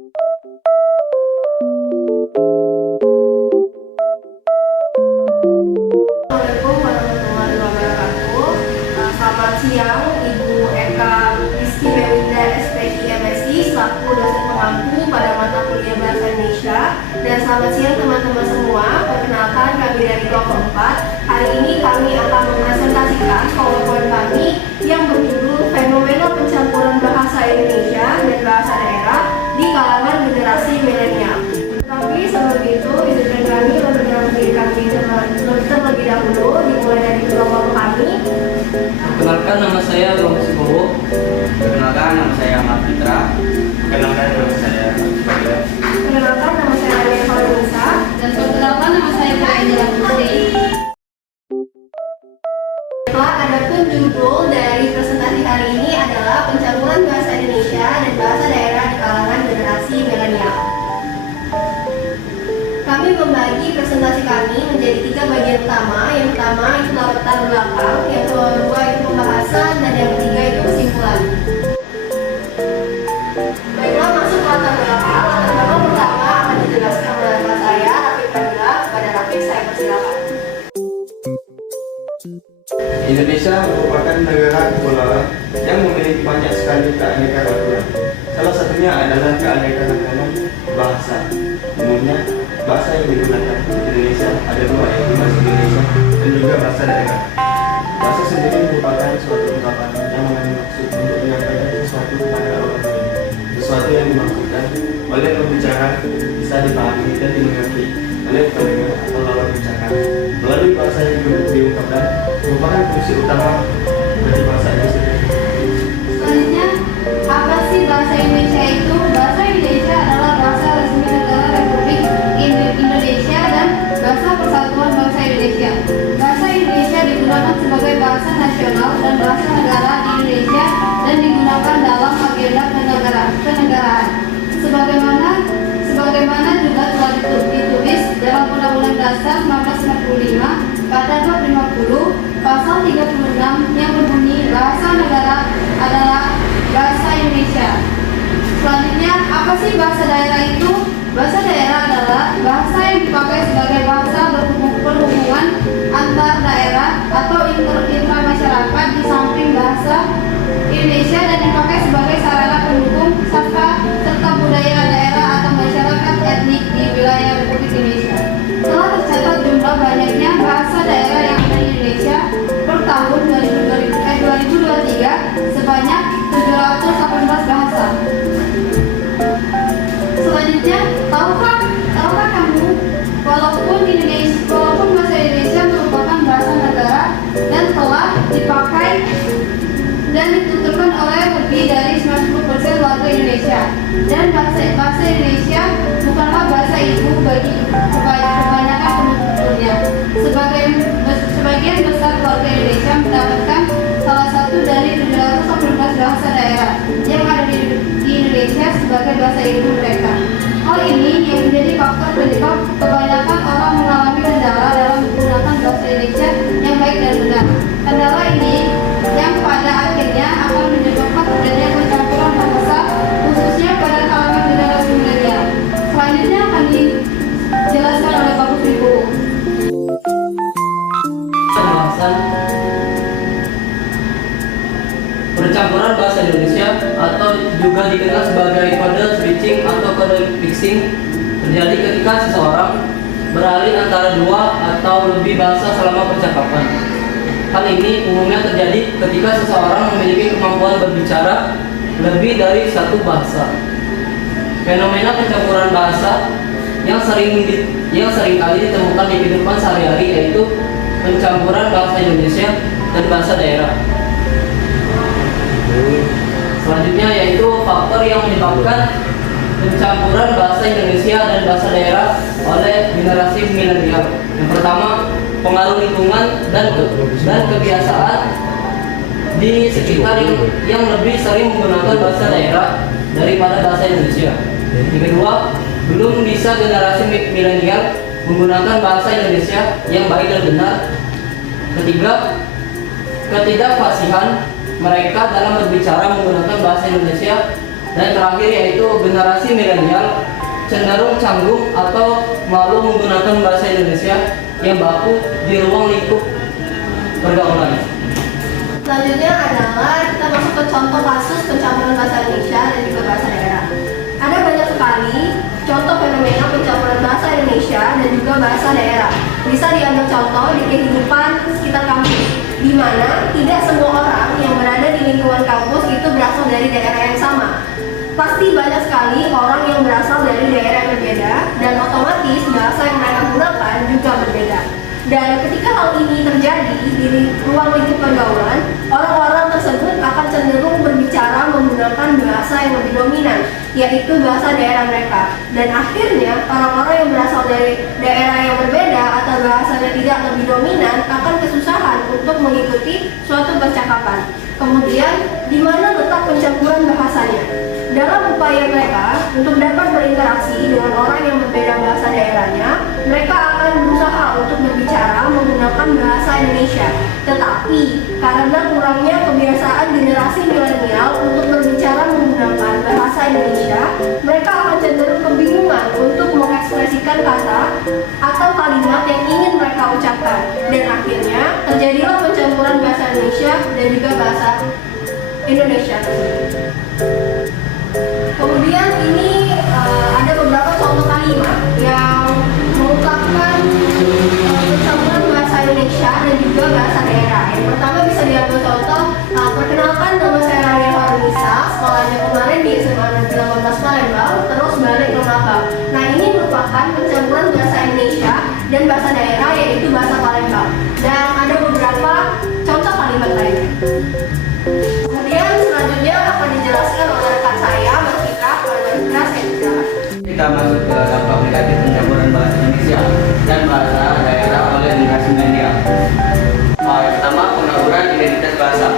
Assalamualaikum warahmatullahi wabarakatuh. Selamat siang Ibu Eka Rizky Melinda SPI MSI selaku dosen pengampu pada mata kuliah Bahasa Indonesia. Dan selamat siang teman-teman semua. Perkenalkan, kami dari kelompok 4. Hari ini kami akan mempresentasikan PowerPoint kami yang berjudul Fenomena Pencampuran Bahasa Indonesia dan Bahasa Daerah di kalangan generasi milenial. Tapi sebelum itu, izinkan kami memperkenalkan diri kami terlebih dahulu, dimulai dari kelompok kami. Perkenalkan, nama saya Romus Bowo. Perkenalkan, nama saya Ahmad Fitra. Perkenalkan, nama saya Abdullah. Perkenalkan, nama saya Nadia Faruza. Dan perkenalkan, nama saya Angela Putri. Adapun judul dari presentasi kali ini adalah Pencampuran Bahasa Indonesia dan Bahasa Daerah di kalangan generasi milenial. Kami membagi presentasi kami menjadi 3 bagian utama. Yang pertama itu latar belakang, yang kedua itu pembahasan, dan yang ketiga itu kesimpulan. Baiklah, masuk ke latar belakang. Latar belakang pertama akan dijelaskan oleh rekan saya, Rafiq Fadila. Kepada Rafiq, saya persilakan. Indonesia merupakan negara kepulauan yang memiliki banyak sekali keanekaragaman. Salah satunya adalah keanekaragaman bahasa. Umumnya, bahasa yang digunakan di Indonesia ada 2, yaitu bahasa Indonesia dan juga bahasa daerah. Bahasa sendiri merupakan suatu ungkapan yang mengandung maksud untuk menyampaikan sesuatu kepada orang lain. Sesuatu yang dimaksudkan oleh pembicara bisa dipahami dan dimengerti oleh pendengar atau lawan bicara. Melalui bahasa yang diungkapkan merupakan fungsi utama dari bahasa itu sendiri. Selanjutnya, apa sih bahasa Indonesia itu? Bahasa Indonesia adalah bahasa resmi negara Republik Indonesia dan bahasa persatuan bangsa Indonesia. Bahasa Indonesia digunakan sebagai bahasa nasional dan bahasa negara di Indonesia dan digunakan dalam agenda kenegaraan. Sebagaimana juga telah ditulis dalam Undang-Undang Dasar 1945 pada bab 50 pasal 36 yang berbunyi bahasa negara adalah bahasa Indonesia. Selanjutnya, apa sih bahasa daerah itu? Bahasa daerah adalah bahasa yang dipakai sebagai bahasa berhubungan antar daerah atau intra-masyarakat di samping bahasa Indonesia dan dipakai sebagai sarana pendukung serta budaya daerah atau masyarakat etnik di wilayah Republik Indonesia. Telah tercatat jumlah banyaknya bahasa daerah yang ada di Indonesia per tahun 2023 sebanyak 718 bahasa. Selanjutnya, tahukah kamu walaupun bahasa Indonesia merupakan bahasa negara dan telah dipakai dan dituturkan oleh lebih dari 90% warga Indonesia, dan bahasa Indonesia bukanlah bahasa ibu bagi kebanyakan penuturnya. Sebagian besar warga Indonesia mendapatkan salah satu dari 718 bahasa daerah yang ada di Indonesia sebagai bahasa ibu mereka. Hal ini yang menjadi faktor penyebab kebanyakan orang mengalami kendala dalam menggunakan bahasa Indonesia yang baik dan benar. Kendala ini yang pada akhirnya akan menyebabkan terjadinya pencampuran bahasa, khususnya pada kalangan generasi milenial. Selanjutnya akan dijelaskan oleh Bagus Ibu. Pembahasan pencampuran bahasa Indonesia atau juga dikenal sebagai kode switching atau kode mixing terjadi ketika seseorang beralih antara 2 atau lebih bahasa selama percakapan. Hal ini umumnya terjadi ketika seseorang memiliki kemampuan berbicara lebih dari 1 bahasa. Fenomena pencampuran bahasa yang seringkali ditemukan di kehidupan sehari-hari yaitu pencampuran bahasa Indonesia dan bahasa daerah. Selanjutnya yaitu faktor yang menyebabkan pencampuran bahasa Indonesia dan bahasa daerah oleh generasi milenial. Yang pertama, pengaruh lingkungan dan kebiasaan di sekitar yang lebih sering menggunakan bahasa daerah daripada bahasa Indonesia. Yang kedua, belum bisa generasi milenial menggunakan bahasa Indonesia yang baik dan benar. Ketiga, ketidakfasihan mereka dalam berbicara menggunakan bahasa Indonesia Dan terakhir yaitu generasi milenial cenderung canggung atau malu menggunakan bahasa Indonesia yang baku di ruang lingkup pergaulan. Selanjutnya adalah kita masuk ke contoh kasus pencampuran bahasa Indonesia dan juga bahasa daerah. Ada banyak sekali contoh fenomena pencampuran bahasa Indonesia dan juga bahasa daerah. Bisa diambil contoh di kehidupan sekitar kampus, di mana tidak semua orang yang berada di lingkungan kampus itu berasal dari daerah yang sama. Pasti banyak sekali orang yang berasal dari daerah yang berbeda, dan otomatis bahasa yang mereka gunakan juga berbeda. Dan ketika hal ini terjadi di ruang lingkup pergaulan, orang-orang tersebut akan cenderung berbicara menggunakan bahasa yang lebih dominan, yaitu bahasa daerah mereka. Dan akhirnya, orang-orang yang berasal dari daerah yang berbeda atau bahasanya tidak lebih dominan akan kesusahan untuk mengikuti suatu percakapan. Kemudian, di mana letak pencampuran bahasanya? Dalam upaya mereka untuk dapat berinteraksi dengan orang yang berbeda bahasa daerahnya, mereka akan berusaha untuk berbicara menggunakan bahasa Indonesia. Tetapi, karena kurangnya kebiasaan generasi milenial untuk berbicara menggunakan bahasa Indonesia, mereka akan cenderung kebingungan untuk mengekspresikan kata atau kalimat yang ingin mereka ucapkan. Dan akhirnya, terjadilah pencampuran bahasa Indonesia dan juga bahasa Indonesia. Kemudian ini ada beberapa contoh kalimat yang mengungkapkan pencampuran bahasa Indonesia dan juga bahasa daerah. Yang pertama bisa diambil contoh, perkenalkan nama saya Rania Farnisa, sekolahnya kemarin di SMA Negeri 18 Palembang, terus balik ke Makau. Nah, ini merupakan pencampuran bahasa Indonesia dan bahasa daerah, yaitu bahasa Palembang. Dan ada beberapa contoh kalimat lainnya. Kemudian selanjutnya akan dijelaskan oleh rekan saya, Mas Fitra. Kita masuk ke dampak negatif pencampuran bahasa Indonesia dan bahasa daerah oleh generasi milenial. Yang pertama, pengangguran identitas bahasa.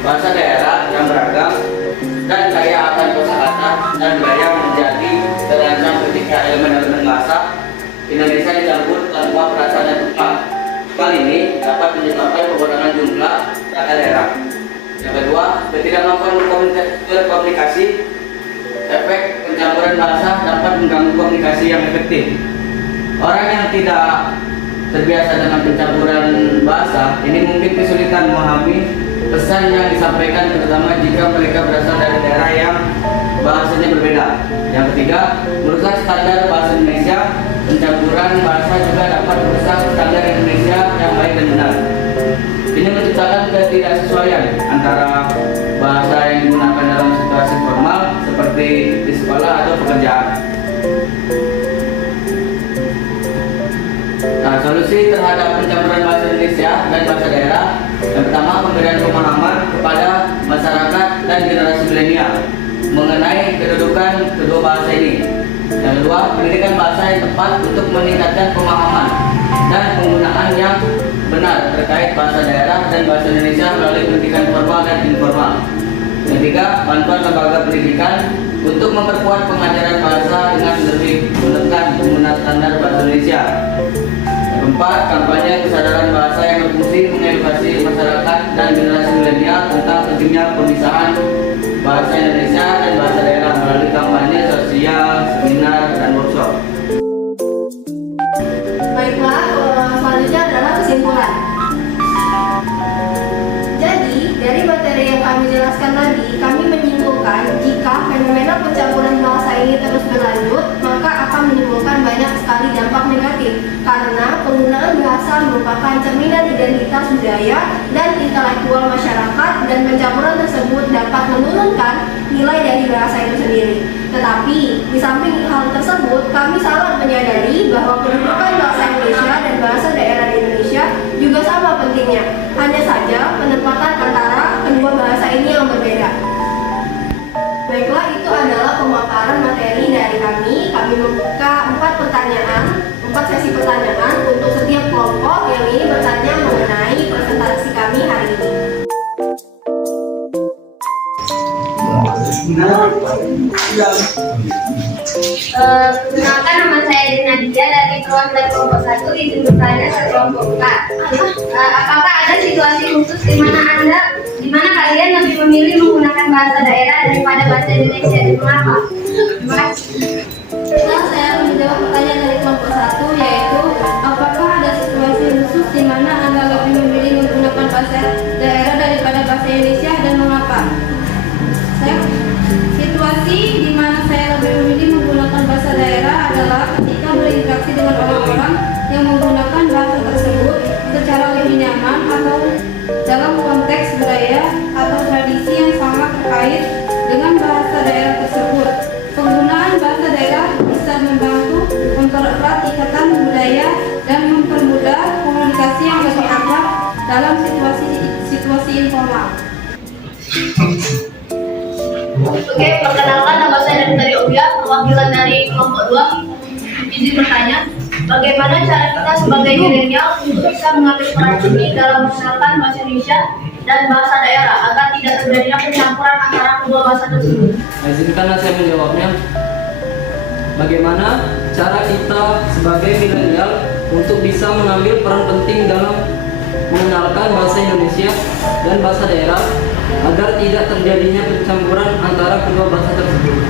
Bahasa daerah yang beragam dan kaya akan kosakata dan budaya menjadi terancam ketika elemen-elemen bahasa Indonesia dicampur tanpa perasaan dan tepat. Hal ini dapat menyebabkan pengurangan jumlah kata daerah. Yang kedua, ketidakmampuan berkomunikasi. Efek pencampuran bahasa dapat mengganggu komunikasi yang efektif. Orang yang tidak terbiasa dengan pencampuran bahasa ini mungkin kesulitan memahami pesan yang disampaikan, terutama jika mereka berasal dari daerah yang bahasanya berbeda. Yang ketiga, merusak standar bahasa Indonesia. Pencampuran bahasa juga dapat merusak standar Indonesia yang baik dan benar. Ini menciptakan ketidaksesuaian antara bahasa yang digunakan dalam situasi formal seperti di sekolah atau pekerjaan. Nah, solusi terhadap pencampuran bahasa Indonesia dan bahasa daerah, yang pertama, pemberian pemahaman kepada masyarakat dan generasi milenial mengenai kedudukan kedua bahasa ini. Yang kedua, pendidikan bahasa yang tepat untuk meningkatkan pemahaman dan penggunaan yang benar terkait bahasa daerah dan bahasa Indonesia melalui pendidikan formal dan informal. Yang ketiga, bantuan lembaga pendidikan untuk memperkuat pengajaran bahasa dengan lebih menekan penggunaan standar bahasa Indonesia. Yang keempat, kampanye kesadaran bahasa yang berfungsi mengedukasi masyarakat dan generasi milenial tentang pentingnya pemisahan bahasa Indonesia dan bahasa daerah melalui kampanye sosial, seminar, dan workshop. Baiklah, selanjutnya adalah kesimpulan. Jadi, dari materi yang kami jelaskan tadi, kami menyimpulkan jika fenomena pencampuran bahasa ini terus berlanjut, maka akan menimbulkan banyak sekali dampak negatif. Karena penggunaan bahasa merupakan cerminan identitas budaya dan intelektual masyarakat, dan pencampuran tersebut dapat menurunkan nilai dari bahasa itu sendiri. Tetapi, di samping hal tersebut, kami sangat menyadari bahwa kedudukan bahasa Indonesia dan bahasa daerah di Indonesia juga sama pentingnya. Hanya saja penempatan antara kedua bahasa ini yang berbeda. Baiklah, itu adalah pemaparan materi dari kami. Kami membuka 4 sesi pertanyaan untuk setiap kelompok yang ingin bertanya mengenai presentasi kami hari ini. Perkenalkan, nama saya Dinadia dari kelompok 1, izin bertanya ke kelompok 4. Apakah ada situasi khusus di mana Anda Di mana kalian lebih memilih menggunakan bahasa daerah daripada bahasa Indonesia dan mengapa? Terima kasih. Nah, saya menjawab pertanyaan dari kelompok 1, yaitu apakah ada situasi khusus di mana Anda lebih memilih menggunakan bahasa daerah daripada bahasa Indonesia dan mengapa? Situasi di mana saya lebih memilih menggunakan bahasa daerah adalah ketika berinteraksi dengan orang-orang yang menggunakan bahasa tersebut secara lebih nyaman atau dalam konteks budaya atau tradisi yang sangat terkait dengan bahasa daerah tersebut. Penggunaan bahasa daerah bisa membantu mempererat ikatan budaya dan mempermudah komunikasi yang lebih akrab dalam situasi informal. Oke, perkenalkan nama saya dari Obia, perwakilan dari kelompok 2. Izin bertanya, bagaimana cara kita sebagai milenial untuk bisa mengambil peran penting dalam mengenalkan bahasa Indonesia dan bahasa daerah agar tidak terjadinya pencampuran antara kedua bahasa tersebut? Izinkanlah saya menjawabnya. Bagaimana cara kita sebagai milenial untuk bisa mengambil peran penting dalam mengenalkan bahasa Indonesia dan bahasa daerah agar tidak terjadinya pencampuran antara kedua bahasa tersebut.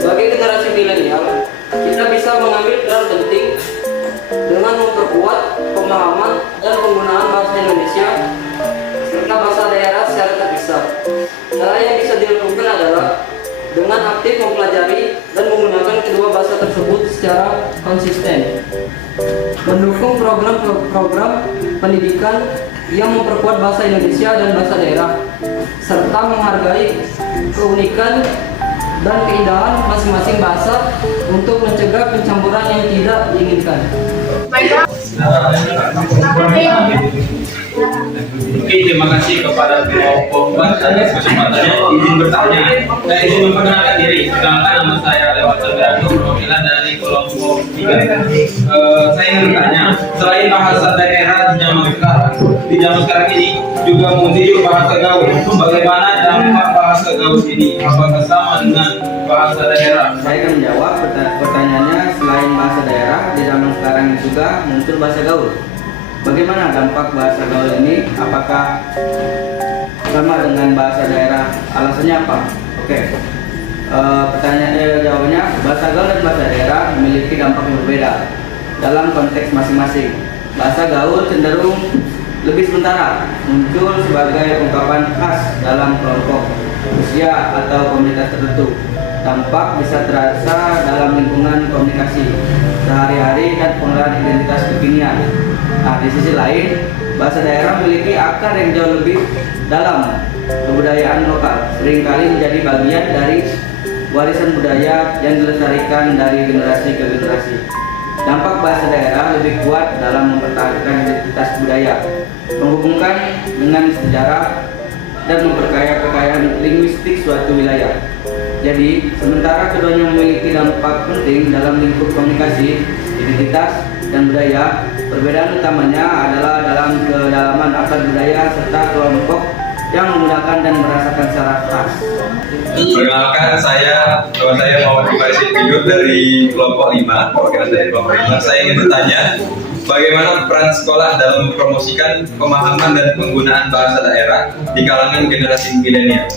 Sebagai generasi milenial, kita bisa mengambil peran penting dengan memperkuat pemahaman dan penggunaan bahasa Indonesia serta bahasa daerah secara terpisah. Cara yang bisa dilakukan adalah dengan aktif mempelajari dan menggunakan kedua bahasa tersebut secara konsisten. Mendukung program-program pendidikan yang memperkuat bahasa Indonesia dan bahasa daerah, serta menghargai keunikan dan keindahan masing-masing bahasa untuk mencegah pencampuran yang tidak diinginkan. Oke, terima kasih kepada kelompok atas kesempatannya. Izin bertanya, saya izin memperkenalkan diri. Perkenalkan, nama saya Lewat Sandrano, perwakilan dari kelompok 3. Saya ingin bertanya, selain bahasa daerah di zaman sekarang ini juga muncul bahasa gaul. Bagaimana dampak bahasa gaul ini? Apakah sama dengan bahasa daerah? Saya akan menjawab pertanyaannya. Selain bahasa daerah, di zaman sekarang ini juga muncul bahasa gaul. Bagaimana dampak bahasa gaul ini? Apakah sama dengan bahasa daerah? Alasannya apa? Oke. Jawabannya, bahasa gaul dan bahasa daerah memiliki dampak yang berbeda dalam konteks masing-masing. Bahasa gaul cenderung lebih sementara, muncul sebagai ungkapan khas dalam kelompok usia atau komunitas tertentu. Dampak bisa terasa dalam lingkungan komunikasi sehari-hari dan pengenalan identitas kekinian. Nah, di sisi lain, bahasa daerah memiliki akar yang jauh lebih dalam kebudayaan lokal, seringkali menjadi bagian dari warisan budaya yang dilestarikan dari generasi ke generasi. Dampak bahasa daerah lebih kuat dalam mempertahankan identitas budaya, menghubungkan dengan sejarah, dan memperkaya kekayaan linguistik suatu wilayah. Jadi, sementara keduanya memiliki dampak penting dalam lingkup komunikasi, identitas, dan budaya, perbedaan utamanya adalah dalam kedalaman akar budaya serta kelompok yang menggunakan dan merasakan secara khas. Perkenalkan, nama saya Muhammad Ibrahim Figur dari kelompok 5, perwakilan dari kelompok 5. Saya ingin bertanya, bagaimana peran sekolah dalam mempromosikan pemahaman dan penggunaan bahasa daerah di kalangan generasi milenial?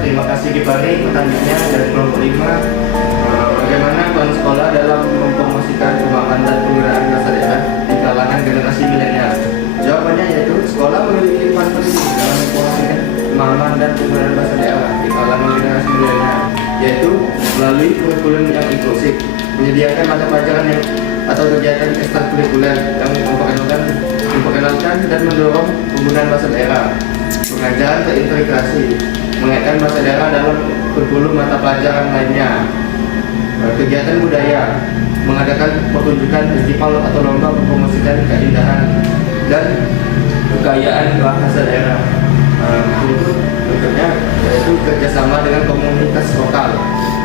Terima kasih Gipari, pertanyaannya dari kelompok 5. Bagaimana peran sekolah dalam mempromosikan pemahaman dan penggunaan bahasa daerah di kalangan generasi milenial? Jawabannya yaitu sekolah memiliki peran penting dalam mempromosikan pemahaman dan penggunaan bahasa daerah di kalangan generasi milenial, yaitu melalui kurikulum yang inklusif, menyediakan mata pelajaran yang atau kegiatan ekstrakurikuler yang memperkenalkan dan mendorong penggunaan bahasa daerah, pengajaran terintegrasi, mengaitkan bahasa daerah dalam kurikulum mata pelajaran lainnya, kegiatan budaya, mengadakan pertunjukan festival atau lomba mempromosikan keindahan dan kekayaan bahasa daerah. Berikutnya yaitu kerjasama dengan komunitas lokal,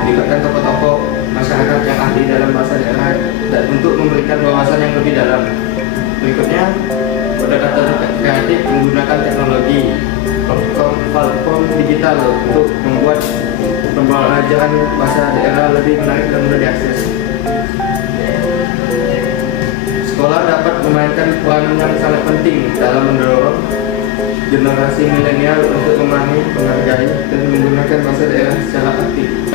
melibatkan tokoh-tokoh masyarakat yang ahli dalam bahasa daerah dan untuk memberikan wawasan yang lebih dalam. Berikutnya, pendekatan kreatif menggunakan teknologi platform digital untuk membuat pembelajaran bahasa daerah lebih menarik dan mudah diakses. Sekolah dapat memainkan peran yang sangat penting dalam mendorong generasi milenial untuk memahami, menghargai, dan menggunakan bahasa daerah secara aktif.